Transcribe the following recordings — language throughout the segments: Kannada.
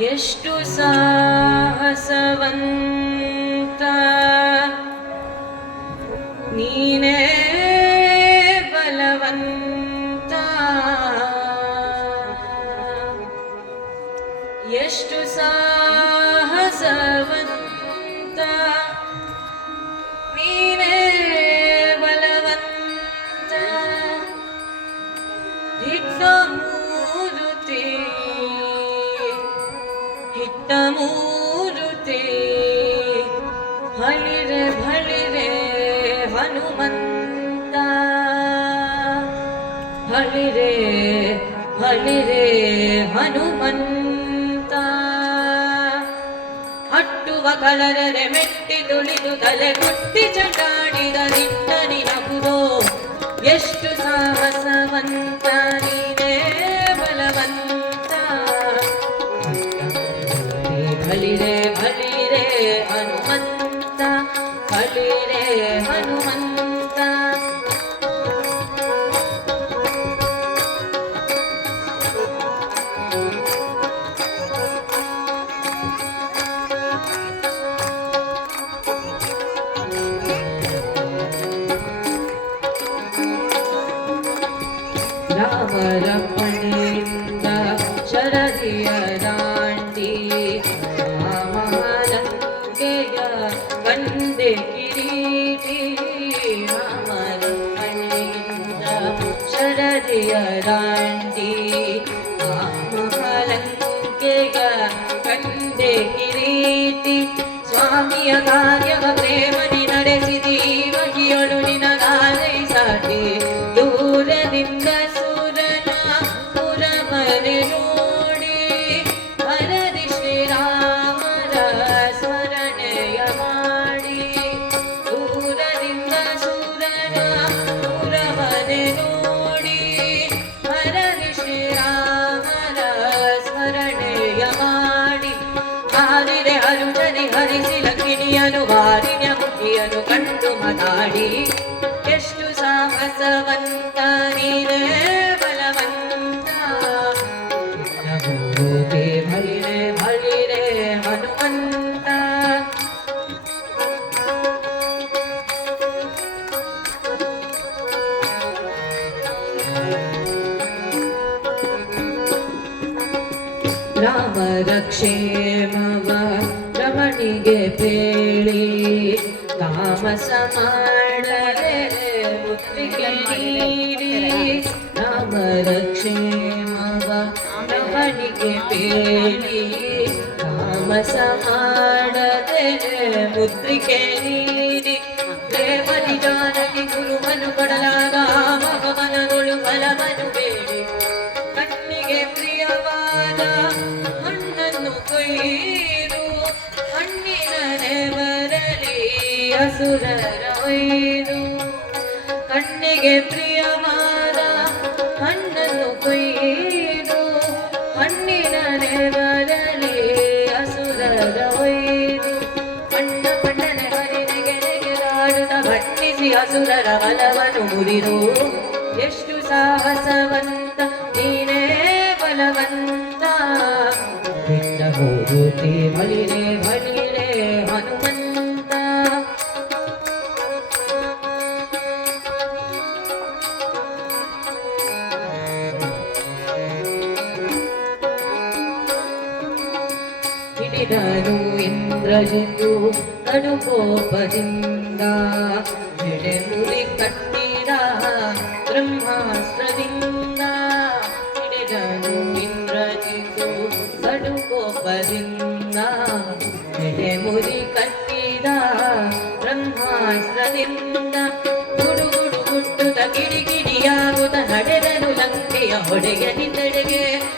ಎಷ್ಟು ಸಾಹಸವಂತ. ನೀನೇ ಬಲವಂತ. ಎಷ್ಟು ಸಾಹಸವಂತ ಹಿಟ್ಟ ಮೂರುತಿ ಹಳಿರೆ ಭಳಿರೆ ಹನುಮಂತ ಹಳಿರೆ ಹಳಿರೆ ಹನುಮಂತ ಹಟ್ಟುವ ಕಲರರೆ ಮೆಟ್ಟಿ ತುಳಿದು ತಲೆ ಕೊಟ್ಟಿ ಚಟಾಡಿದ ನಿನ್ನ ನಿನಗುದೋ ಎಷ್ಟು ಸಾಹಸವಂತ ಬಲಿರೆ ಕಿರೀಟಿ ಸ್ವಾಮಿಯ ಕಾರ್ಯವ ಹಾರಿರೆ ಅರುಣನೆ ಹರಿಸಿ ಲಕ್ಷ್ಮಿಯನು ವಾರಿನ ಮುಖಿಯನು ಕಂಡು ಮಾತಾಡಿ ಎಷ್ಟು ಸಾಹಸವಂತ ನೀನೇ ಬಲವಂತ ನಮೋದೆ ಬಳಿರೆ ಬಳಿರೆ ಹನುಮಂತ ರಮಣಿಗೆ ಬೇಳಿ ತಾಮಸ ಮಾಡರೆ ಮುತ್ತಿಗೆ ನೀಡಿ. ರಾಮರ ಕ್ಷೇಮವ ರಮಣಿಗೆ ಪೇಳಿ ತಾಮಸ ಮಾಡದೆ ಮುದ್ರಿಕೆ ನೀಡಿ. ಪ್ರೇಮದಿ ಒಯ್ದು ಕಣ್ಣಿಗೆ ಪ್ರಿಯವಾದ ಹಣ್ಣನ್ನು ಕೊಯ್ದು ಹಣ್ಣಿನ ನೆರಳಲಿ ಅಸುರರ ಒಯ್ದು ಅಣ್ಣ ಕಣ್ಣನ ಹರಿನೆಗೆ ನೆಗೆದಾಡುತ್ತ ಬಣ್ಣಿಸಿ ಅಸುರರ ಬಲವನ್ನು ಮುರಿದು. ಎಷ್ಟು ಸಾಹಸವಂತ, ನೀನೇ ಬಲವಂತ. ನಿನ್ನ ಮೂರುತಿ ಇಂದ್ರಜಿತು ಕಡುಕೋಪದಿಂದ ಎಡೆಮುರಿ ಕಟ್ಟಿದ ಬ್ರಹ್ಮಾಸ್ತ್ರದಿಂದ ಹಿಡಿದನು ಇಂದ್ರಜಿತು ಕಡುಕೋಪದಿಂದ ಎಡೆಮುರಿ ಕಟ್ಟಿದ ಬ್ರಹ್ಮಾಸ್ತ್ರದಿಂದ ಗುಡುಗುಡು ಗುಟ್ಟುತ್ತ ಕಿಡಿಗಿಡಿಯಾಗುತ್ತ ನಡೆದನು ಲಂಕೆಯ ಹೊಡೆಯಲಿ ಕಣ್ಣನು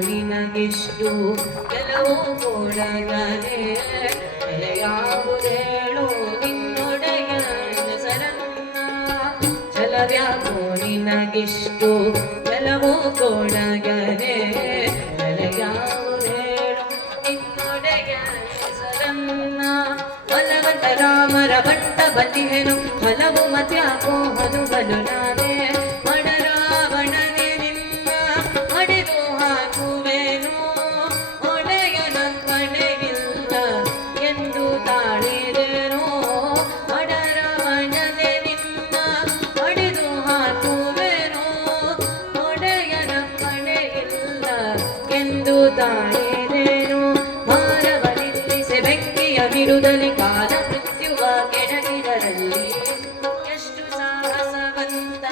ನಿನಗಿಷ್ಟು ಕೆಲವು ಕೊಡಗನೆ ಯಾವುದೇಳು ನಿನ್ನೊಡೆಯ ಸರನ್ನ ಛಲವ್ಯಾಕೋ ನಿನಗಿಷ್ಟು ಕೆಲವು ಕೊಡಗರೆ ಯಾವುದೇಳು ನಿನ್ನೊಡೆಯ ಸರನ್ನ ಬಲವಂತ ರಾಮರ ಭಟ್ಟ ಬಲಿಹೆನು ಬಲವು ಮತ್ಯಾಕೋ ಹನುಮನು ನಾನೇ ಎಂದು ಮಾನವನಿಂದಿಸೆ ಬೆಂಕಿಯ ಬಿರುದಲಿ ಕಾಲ ಮೃತ್ಯುವ ಕೆಣಗಿದರಲ್ಲಿ ಎಷ್ಟು ಸಾಹಸವಂತ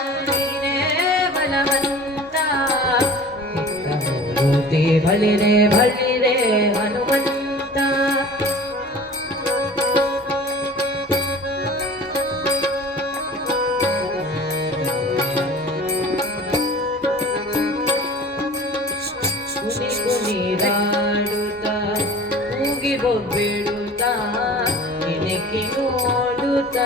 ಬಲವಂತ ಬಲಿರೆ ಬಲಿರೆ ಹನುಮಂತ ಕೂಗಿ ನಿನಗೆ ನೋಡುತ್ತ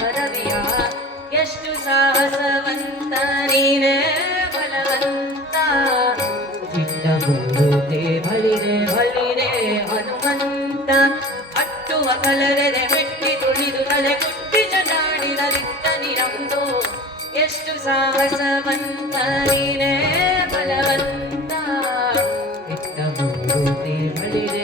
ಪದವಿಯ. ಎಷ್ಟು ಸಾಹಸವಂತ ನೀನೇ ಬಲವಂತ. ಚಿನ್ನ ಮೂರುತೆ ಬಲಿರೆ ಬಲಿರೆ ಹನುಮಂತ. ಅಟ್ಟುವ ಕಲರೆದೆ ಮೆಟ್ಟಿ ತುಳಿದು ಕಲೆ ಕುಟ್ಟಿ ಜನಾಡಿದ ನಿರಂದು. ಎಷ್ಟು ಸಾಹಸವಂತ ನೀನೇ Monday.